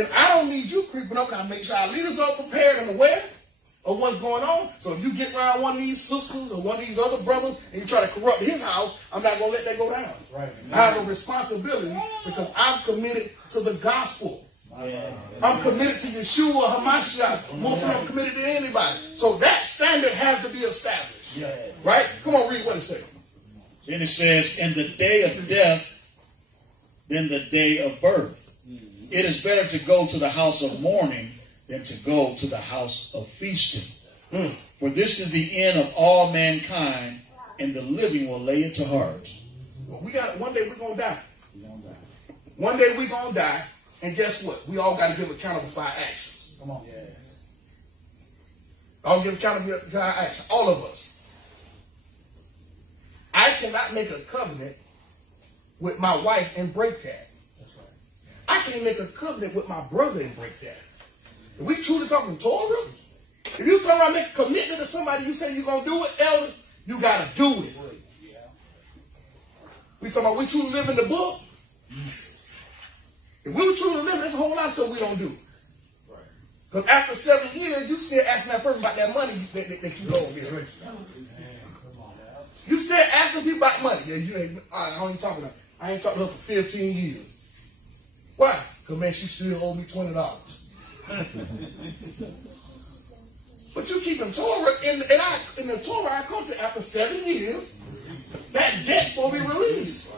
And I don't need you creeping up, and I make sure our leaders are prepared and aware of what's going on. So if you get around one of these sisters or one of these other brothers and you try to corrupt his house, I'm not going to let that go down. Right. I have a responsibility because I'm committed to the gospel. I'm committed to Yeshua HaMashiach. More than I'm committed to anybody. So that standard has to be established. Right? Come on, read what it says. Then it says, in the day of death, than the day of birth. It is better to go to the house of mourning than to go to the house of feasting. For this is the end of all mankind, and the living will lay it to heart. Well, one day we're going to die. One day we're going to die, and guess what? We all got to give accountable for our actions. Come on. All give accountability to our actions. All of us. I cannot make a covenant with my wife and break that. I can't make a covenant with my brother and break that. If we truly talking Torah, if you turn around and make a commitment to somebody, you say you're going to do it, elder, you got to do it. We talking about we truly live in the book. If we were truly living, there's a whole lot of stuff we don't do. Because after 7 years, you still asking that person about that money that you don't give. You still asking people about money. I ain't talking to her. I ain't talked to her for 15 years. Why? Because, man, she still owed me $20. But you keep in Torah, in the Torah, I come to after 7 years, that debt's supposed to be released.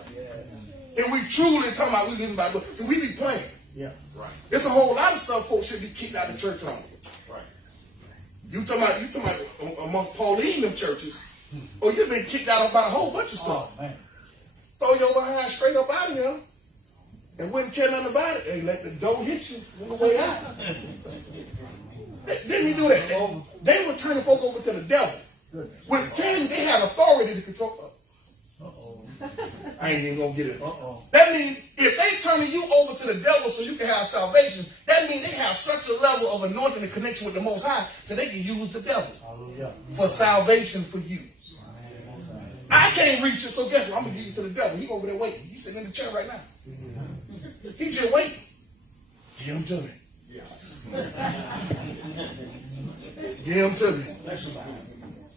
And we truly talking about we living by the book. So we be playing. Yeah. Right. There's a whole lot of stuff folks should be kicked out of church on. Right. You talking about amongst Pauline them churches, or you've been kicked out about a whole bunch of stuff. Oh, man. Throw your behind straight up out of here. And wouldn't care nothing about it. They let the door hit you on the way out. Didn't he do that? They were turning folk over to the devil. With 10, they had authority to control. I ain't even going to get it. That means if they turning you over to the devil so you can have salvation, that means they have such a level of anointing and connection with the Most High that they can use the devil for salvation for you. I can't reach it, so guess what? I'm going to give you to the devil. He over there waiting. He's sitting in the chair right now. He just waiting. Give him to me. Give him to me.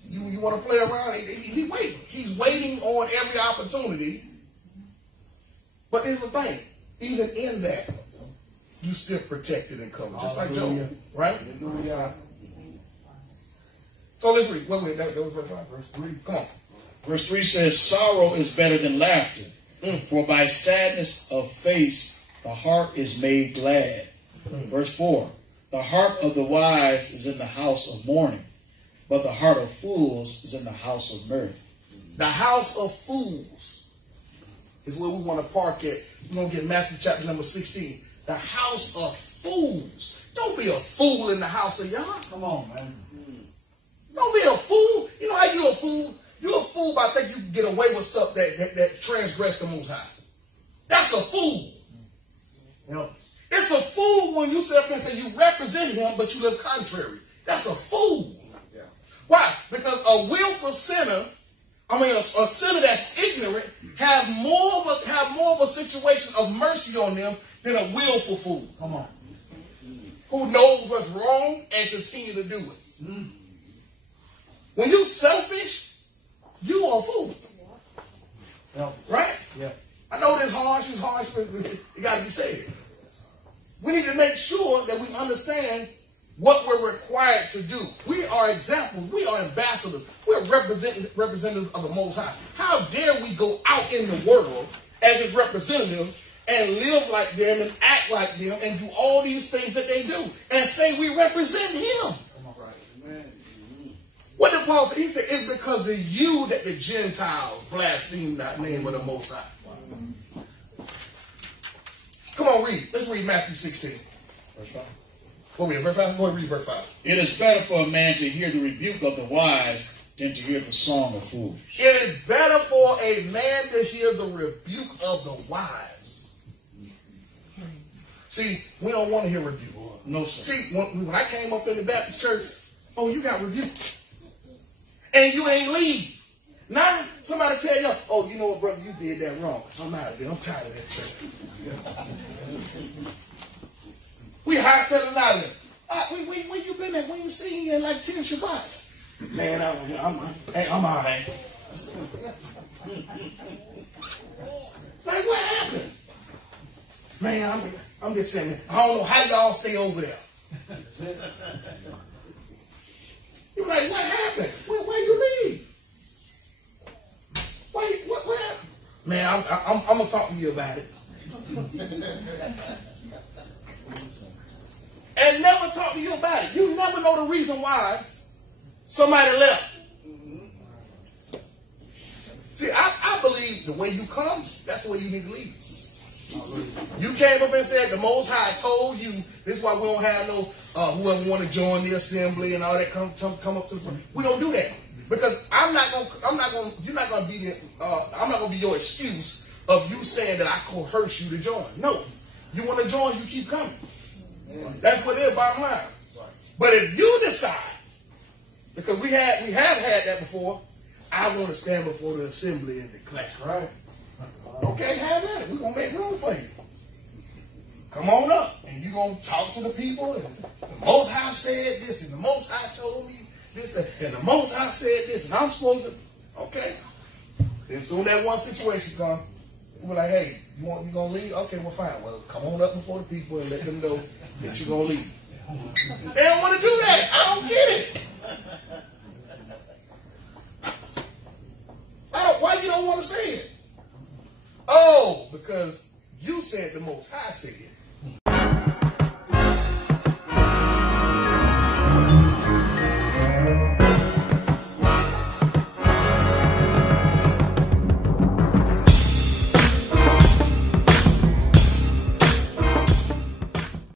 You want to play around? He waiting. He's waiting on every opportunity. But here's the thing. Even in that, you still protected and covered. Just like Job. Right? So let's read. That was verse 3. Come on. Verse 3 says, sorrow is better than laughter. For by sadness of face the heart is made glad. Verse 4, the heart of the wise is in the house of mourning, but the heart of fools is in the house of mirth. The house of fools is where we want to park at. We're going to get Matthew chapter number 16. The house of fools. Don't be a fool in the house of Yah. Come on, man. Don't be a fool. You know how you're a fool? You're a fool by thinking you can get away with stuff that transgress the Most High. That's a fool. Yep. It's a fool when you sit up and say you represent him, but you live contrary. That's a fool. Yeah. Why? Because a willful sinner, a sinner that's ignorant, have more of a situation of mercy on them than a willful fool. Come on. Who knows what's wrong and continue to do it. When you're selfish, you are a fool. Yeah. Right? Yeah. I know it's harsh, but it got to be said. We need to make sure that we understand what we're required to do. We are examples. We are ambassadors. We're representatives of the Most High. How dare we go out in the world as his representatives and live like them and act like them and do all these things that they do and say we represent him? What did Paul say? He said, it's because of you that the Gentiles blaspheme that name of the Most High. Come on, read. Let's read Matthew 16. Verse 5. What we verse 5? Go ahead, read verse 5. It is better for a man to hear the rebuke of the wise than to hear the song of fools. It is better for a man to hear the rebuke of the wise. See, we don't want to hear rebuke. No, sir. See, when I came up in the Baptist church, oh, you got rebuked. And you ain't leave. Now, somebody tell you, oh, you know what, brother, you did that wrong. I'm out of there. I'm tired of that church. I tell another, where you been at? We ain't seen you in like 10 Shabbats. Man, I'm all right. Like, what happened? Man, I'm just saying, I don't know how y'all stay over there. You're like, what happened? Where you leave? What happened? Man, I'm going to talk to you about it. And never talk to you about it. You never know the reason why somebody left. See, I believe the way you come, that's the way you need to leave. You came up and said, the Most High told you, this is why we don't have no, whoever want to join the assembly and all that come up to the front. We don't do that. Because I'm not going to be your excuse of you saying that I coerce you to join. No. You want to join, you keep coming. That's what it is, bottom line. But if you decide, because we have had that before, I want to stand before the assembly and declare. Right. Okay, have at it. We're going to make room for you. Come on up. And you're going to talk to the people. And the Most High said this. And the Most High told me this. And the Most High said this. And I'm supposed to. Okay. Then soon that one situation comes, we're like, hey, you going to leave? Okay, well, fine. Well, come on up before the people and let them know that you're going to leave. They don't want to do that. I don't get it. Why you don't want to say it? Oh, because you said the Most High said it.